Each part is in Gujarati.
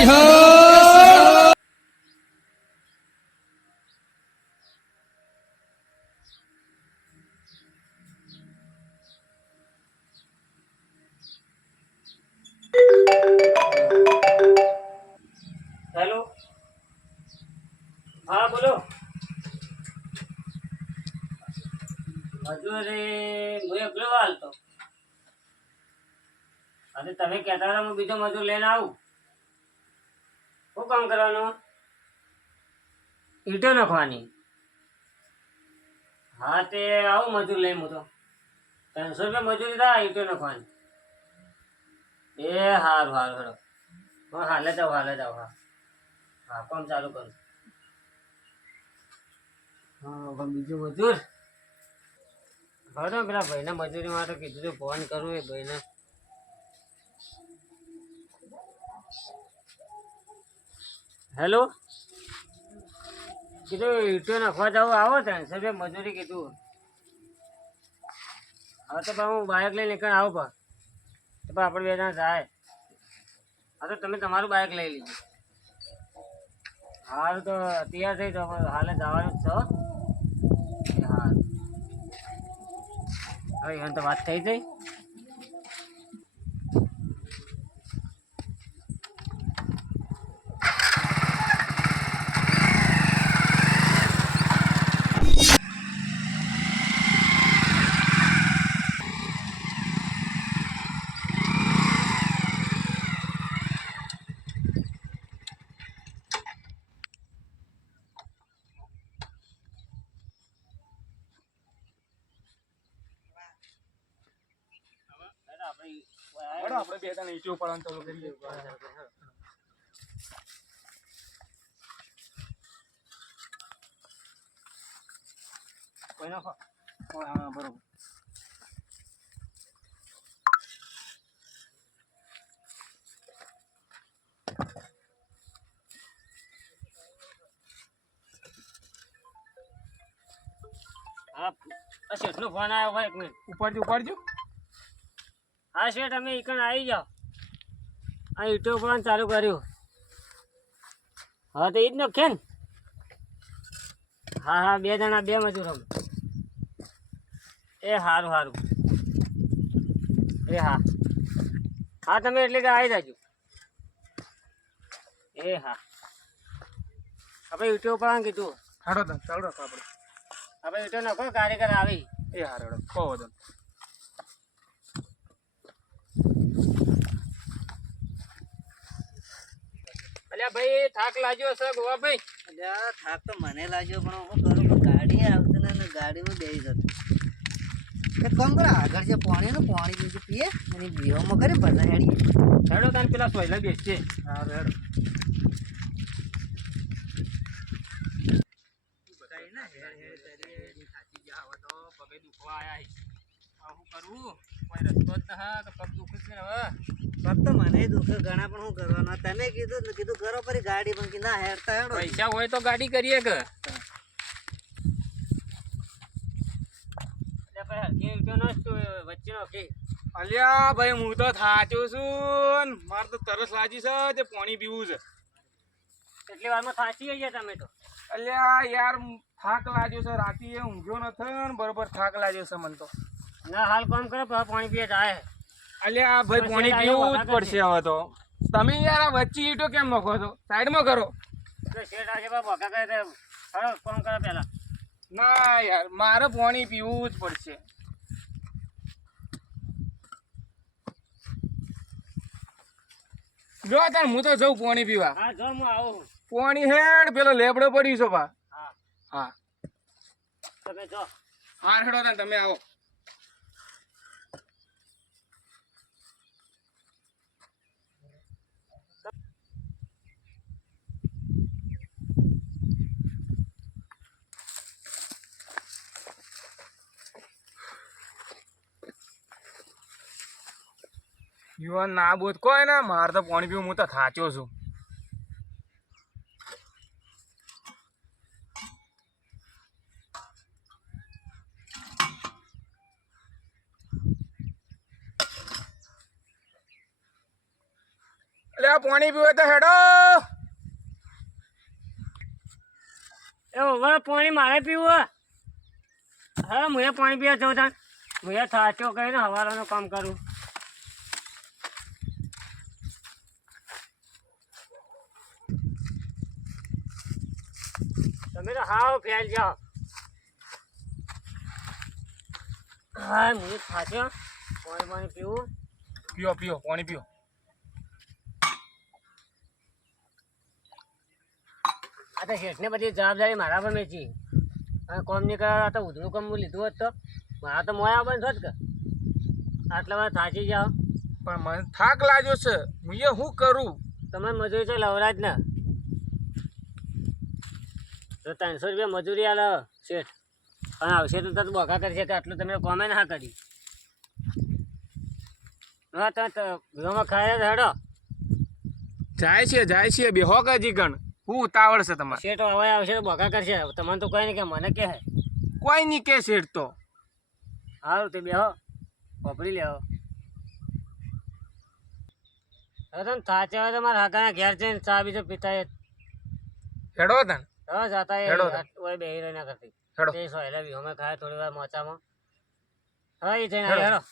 હેલો, હા બોલો. મજૂરી હું એકલો હાલતો. અને તમે કહેતા હતા હું બીજો મજૂર લઈને આવું. શું કામ કરવાનું? ઈંટો નાખવાની. હા તે આવું મજૂર લઈને હું તો 300 રૂપિયા મજૂરી થાય ઈંટો નાખવાની. એ સારું સારું હેડો. હા હાલે જાઓ હા હા કામ ચાલુ કરું. હા પણ બીજું મજૂર હવે પેલા ભાઈને મજૂરી માટે કીધું હતું ફોન કરું એ ભાઈને. હેલો, કીધું ઈંટો નાખવા જવું આવો 300 રૂપિયા મજૂરી કીધું. હવે તો હું બાઇક લઈને નીકળ આવું તો આપણે 2 જણા જાય. હા તો તમે તમારું બાઇક લઈ લીધું. હારું તો તૈયાર થઈ જાઓ, હાલે જવાનું જ છો. હા હવે એને તો વાત થઈ જઈ. આપણે 2 જણા ઈંટો પડવાનું ચાલુ કરીએ. કોઈ નાખો. હા બરોબર. હા શેઠનો ફોન આવ્યો ભાઈ, 1 મિનિટ. ઉપાડજો. હા શેઠ અમે ઈકણ આવી જાઓ. આ ઈંટો પડવાનું ચાલુ કર્યું. હા તો ઈ જ નખે ને. હા 2 જણા 2 મજૂર અમે. એ સારું એ હા તમે એટલે કે આવી જાજો. એ હા આપણે ઈંટો પડવાનું કીધું. હાડો તો ચાલુ રાખો આપણે. આપણે ઈંટો નાખો કારીગર આવી. એ હારો હેડો કહો તો. અલ્યા ભાઈ થાક લાગ્યો છે ગોવા ભાઈ. અલ્યા થાક તો મને લાગ્યો પણ હું કરું ગાડી આવતી ને ગાડીમાં બેસી જતું. એક કામ કરે આગળ જે પાણી બીજું પીએ અને બીવામાં કરે બધા હેડી હેડો તને પેલા સોયલા બેસશે. હારો હેડો. પગે દુખવા આયા શું કરવું? કોઈ રસ્તો જ ના તો પગ દુખે છે હવે. ફક્ત મને દુઃખ ઘણા પણ શું કરવાનું તમે કીધું કરો ફરી ગાડી પણ ના હેડતા હેડો. પૈસા હોય તો ગાડી કરીએ કે વચ્ચે નો કે અલ્યા ભાઈ હું તો થાચ્યો છું. મારે તો તરસ લાગી છે તે પાણી પીવું છે. એટલી વારમાં થાચી ગયા તમે તો. અલ્યા યાર થાક લાગ્યો છે. રાતે ઊંઘ્યો નથી ને બરોબર થાક લાગ્યો છે મને તો. ના હાલ કામ કરો પાણી પીએ જાય. અલ્યા ભાઈ પાણી પીવું જ પડશે હવે તો. તમે યાર આ વચ્ચે ઈટો કેમ નાખો છો? સાઈડમાં કરો. શેઠ આજે ભોગા કરે કામ કરે પેલા. ના યાર મારે પાણી પીવું જ પડશે. જો તાર હું તો જઉં પાણી પીવા. હા જો હું આવું. પાણી હેડ પેલો લેબડો પડ્યું છે બા. હા તમે જો. હા હેડો તાર તમે આવો. યુવાન ના બોધ કોઈ ને મારે તો પાણી પીવું. હું તો થાચ્યો છું. એટલે આ પાણી પીવે તો હેડો. એ હવે પાણી મારે પીવું હે. હા હું પાણી પીવા જાઉં તાન હું થાચો કરીને હવારનું કામ કરું. તમે તો હાવ ફેલ જાઓ. હા હું થાચો પાણી પીવું. પીઓ પીઓ પાણી પીઓ. આ તો શેઠને બધી જવાબદારી મારા પર મેચી અને કોમ નહીં કરાવવા તો ઉધરું કામ લીધું હોત તો મારા તો મોયા બંધ હોત કે આટલા વાર થાચી જાઓ. પણ મને થાક લાગ્યો છે, હું એ શું કરું? તમે મજૂરી તો લવરાજ ને તો 300 રૂપિયા મજૂરી આલે શેઠ અને આવશે તો તરત બોકા કરશે કે આટલું તમે કોમે ના કરી. હા તો ગૃહમાં ખાય જ હેડો. જાય છે બેહો કે હજી ગણ હું ઉતાવળ છે તમારે? શેઠ હવે આવશે તો બોકા કરશે. તમને તો કોઈ નહીં કે મને કે કોઈ નહીં કે શેઠ તો. સારું તે બેહો વાપરી લેવો. હવે તમે થાચે હોય તો મારા હાકાના ઘેર જઈને ચા બીજો પીતા હેડો તન હા જાતા હેડો. એ બેહી રહી ના કરતી હેડો. તે સોયલા બી અમે ખાય થોડી વાર મોચામાં. હા એ જઈને આવી હેડો.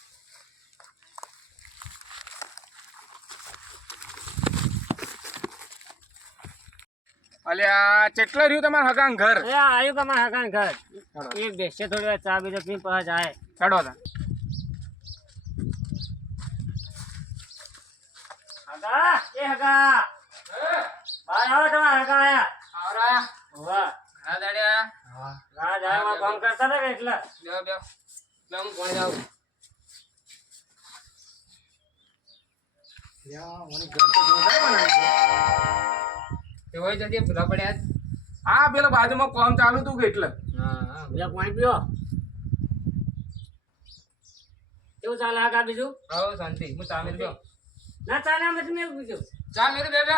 અલ્યા કેટલા રહ્યું તમારા હગાન ઘર? એ આવ્યું કે મારા હાકાના ઘર એક બેસે થોડી વાર ચા બીજો પી પછી જાય. હેડો તન. હગા એ હગા બહાર આવો તમારા હગા આયા. આવરા વાહ હા દાડ્યા. ના જાય માં કામ કરતા હતા કે એટલે બેહો બેહો બેહો હું કોણ જાઉં. હા પેલો બાજુમાં કોમ ચાલુ તું કે એટલે. હા બીજા પાણી પીઓ. કેવું ચાલે હગા બીજું? હા શાંતિ હું ચાલે ગયો. ના ચાલે એમ જ મેં બીજું. ચા મેરે બે બે.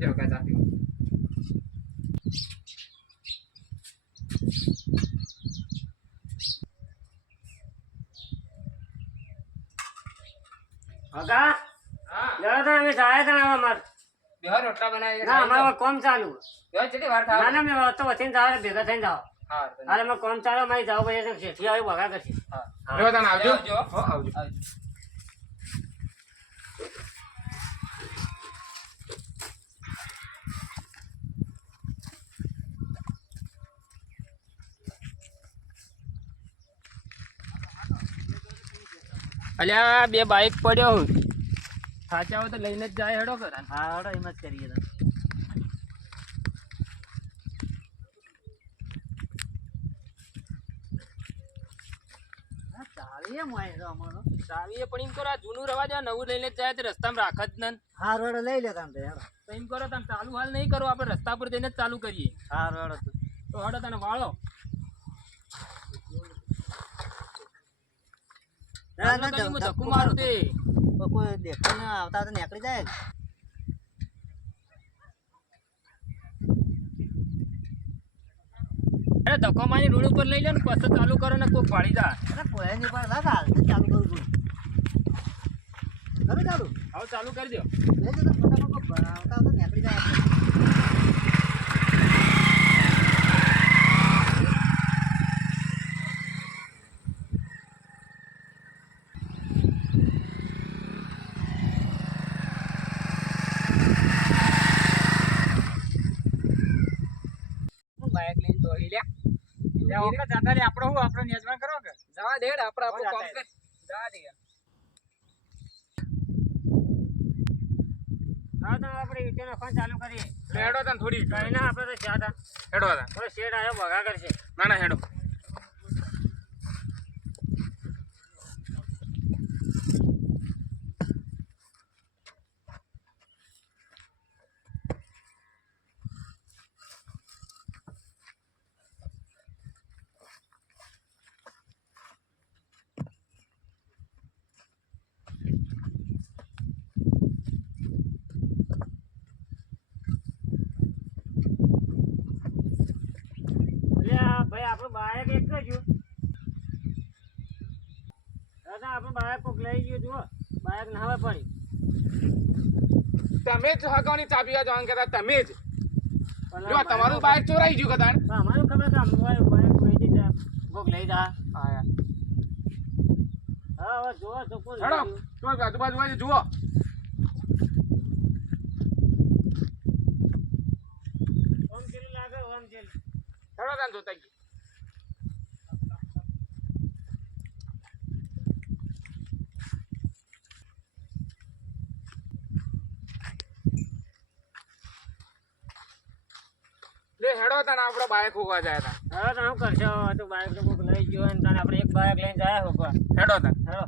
લ્યો કા ચા પીવો. હગા હા જરા તો અમે જાય તો ના અમાર બેહો રોટલા બનાવી. ના અમારે કોમ ચાલુ. બેહો કેટલી વાર ના થાવ? ના મેં તો વચ્ચે જાવ ભેગા થઈને જાઓ. હા અરે મેં કોમ ચાલુ મારી જાવ પછી શેઠી આવી બગા કરશે. હા બેહો તને આવજો. હો આવજો. અલ્યા બે બાઈક પડ્યો સાચા હોય તો લઈને જ જાય હેડો કર. હા હેડો એમ જ કરીએ તો. ચાલીએ મોય તો અમારો. ચાવીએ પણ એમ કરો આ જૂનું રવા જાય નવું લઈને જ જાય તો રસ્તામાં રાખ જ ન. હા રોડ લઈ લે તાન હેડો. તો એમ કરો તમે ચાલુ હાલ નહીં કરો આપણે રસ્તા પર જઈને જ ચાલુ કરીએ. હા રોડ તો હડો તને વાળો. ના ના હું ધક્કું મારું તે. કોઈ દેખાય ના આવતા તો નીકળી જાય. અરે ધક્કો મારી રોડ ઉપર લઈ લે ને પછી ચાલુ કરો ને કોક પાડી જા. અરે કોઈ નહીં પણ ના ચાલ ચાલુ કરું છું. કરે ચાલુ. હવે ચાલુ કરી દો. લે તો ફટાફટ આવતા તો નીકળી જાય. બાઈક લઈને દોડી લે. જાતા રે આપણો હું આપણો નિયંત્રણ કરો કે જવા દે આપણે આપણું કામ કર. જવા દે. હા તો આપણે ઈટે નાખવાનું ચાલુ કરીએ. હેડો તને થોડી કઈ ના આપણે તો જ્યાં હેડો તને. થોડો શેડ આવ્યો બગા કરશે. ના ના હેડો. બાઈક એક જ છું. દાદા આપણે બાઈક કોક લઈ ગયું જુઓ બાઈક ના હવે પડી. તમે જ હકાની ચાબી જવાનું કહેતા તમે જ પણ જો તમારું બાઇક ચોરાઈ ગયું કદાચ અમારું ખબર કે અમારું બાઈક વેચી જાય કોક લઈ જા. આયા હા હવે જુઓ ચોખ્ખું લઈ હેડો ગયું. તો આજુબાજુ હોય છે, જુઓ ઓમ ચેલું લાગે ઓમ ચેલું. હેડો તાન જોતા ગઈ લે હેડો તાન આપણે બાઇક હોવા જાય તા હવે તો શું કરશો હવે તો બાઈક તો કોક લઈ ગયો અને તને આપણે એક બાઈક લઈને જાય હોકવા. હેડો તાન હેડો